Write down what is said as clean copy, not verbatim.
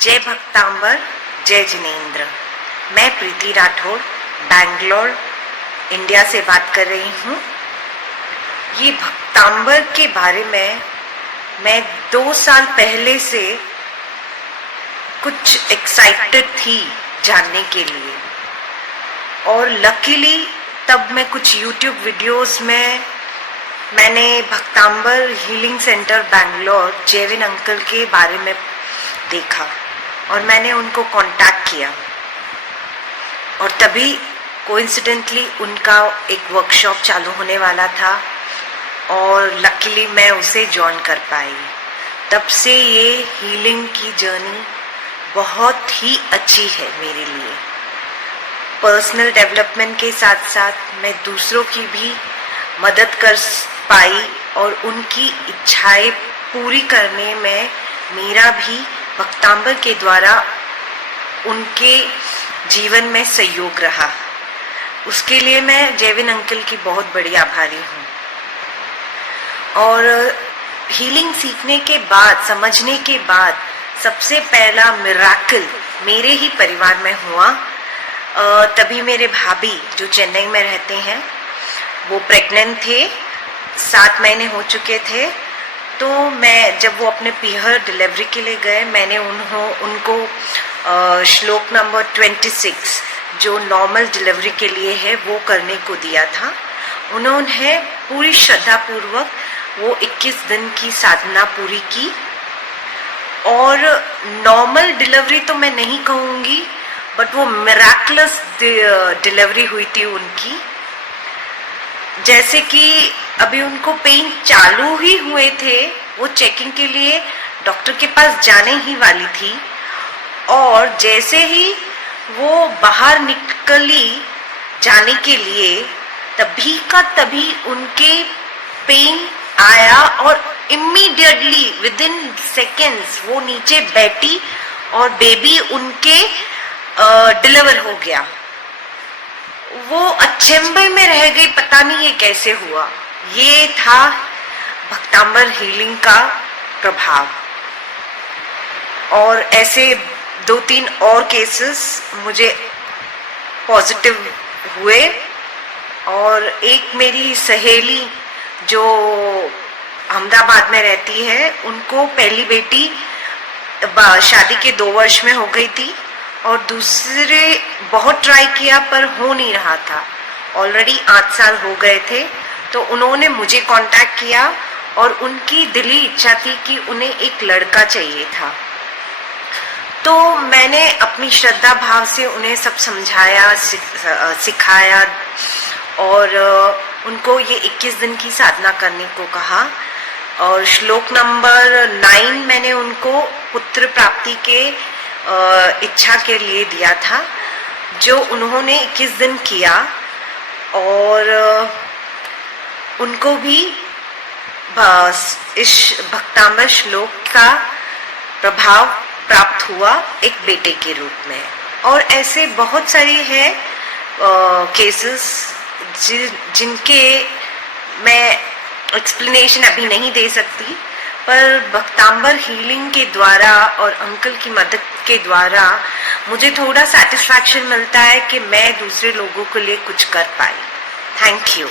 जय भक्तांबर, जय जिनेंद्र। मैं प्रीति राठौड़ बैंगलोर इंडिया से बात कर रही हूँ। ये भक्तांबर के बारे में मैं 2 साल पहले से कुछ एक्साइटेड थी जानने के लिए, और लकीली तब मैं कुछ YouTube वीडियोस में मैंने भक्तांबर हीलिंग सेंटर बैंगलोर जेविन अंकल के बारे में देखा और मैंने उनको कांटेक्ट किया, और तभी कोइंसिडेंटली उनका एक वर्कशॉप चालू होने वाला था और लकीली मैं उसे ज्वाइन कर पाई। तब से ये हीलिंग की जर्नी बहुत ही अच्छी है मेरे लिए। पर्सनल डेवलपमेंट के साथ साथ मैं दूसरों की भी मदद कर पाई और उनकी इच्छाएं पूरी करने में मेरा भी भक्तांबर के द्वारा उनके जीवन में सहयोग रहा। उसके लिए मैं जेविन अंकल की बहुत बड़ी आभारी हूँ। और हीलिंग सीखने के बाद, समझने के बाद सबसे पहला मिराकल मेरे ही परिवार में हुआ। तभी मेरे भाभी जो चेन्नई में रहते हैं वो प्रेग्नेंट थे, 7 महीने हो चुके थे। तो मैं जब वो अपने पीहर डिलीवरी के लिए गए, मैंने उनको श्लोक नंबर 26 जो नॉर्मल डिलीवरी के लिए है वो करने को दिया था। उन्होंने पूरी श्रद्धा पूर्वक वो 21 दिन की साधना पूरी की, और नॉर्मल डिलीवरी तो मैं नहीं कहूँगी, बट वो मिराकुलस डिलीवरी हुई थी उनकी। जैसे कि अभी उनको पेन चालू ही हुए थे, वो चेकिंग के लिए डॉक्टर के पास जाने ही वाली थी, और जैसे ही वो बाहर निकली जाने के लिए तभी का तभी उनके पेन आया और इमीडिएटली विदिन सेकेंड्स वो नीचे बैठी और बेबी उनके डिलीवर हो गया। वो अचंभे में रह गई, पता नहीं ये कैसे हुआ। ये था भक्तांबर हीलिंग का प्रभाव। और ऐसे 2-3 और केसेस मुझे पॉजिटिव हुए। और एक मेरी सहेली जो अहमदाबाद में रहती है, उनको पहली बेटी शादी के 2 वर्ष में हो गई थी, और दूसरे बहुत ट्राई किया पर हो नहीं रहा था। ऑलरेडी 8 साल हो गए थे। तो उन्होंने मुझे कांटेक्ट किया और उनकी दिली इच्छा थी कि उन्हें एक लड़का चाहिए था। तो मैंने अपनी श्रद्धा भाव से उन्हें सब समझाया, सिखाया, और उनको ये 21 दिन की साधना करने को कहा। और श्लोक नंबर 9 मैंने उनको पुत्र प्राप्ति के इच्छा के लिए दिया था, जो उन्होंने 21 दिन किया, और उनको भी इस भक्तांबर श्लोक का प्रभाव प्राप्त हुआ एक बेटे के रूप में। और ऐसे बहुत सारी है केसेस जिनके मैं एक्सप्लेनेशन अभी नहीं दे सकती, पर भक्तांबर हीलिंग के द्वारा और अंकल की मदद के द्वारा मुझे थोड़ा सेटिस्फैक्शन मिलता है कि मैं दूसरे लोगों के लिए कुछ कर पाई। Thank you.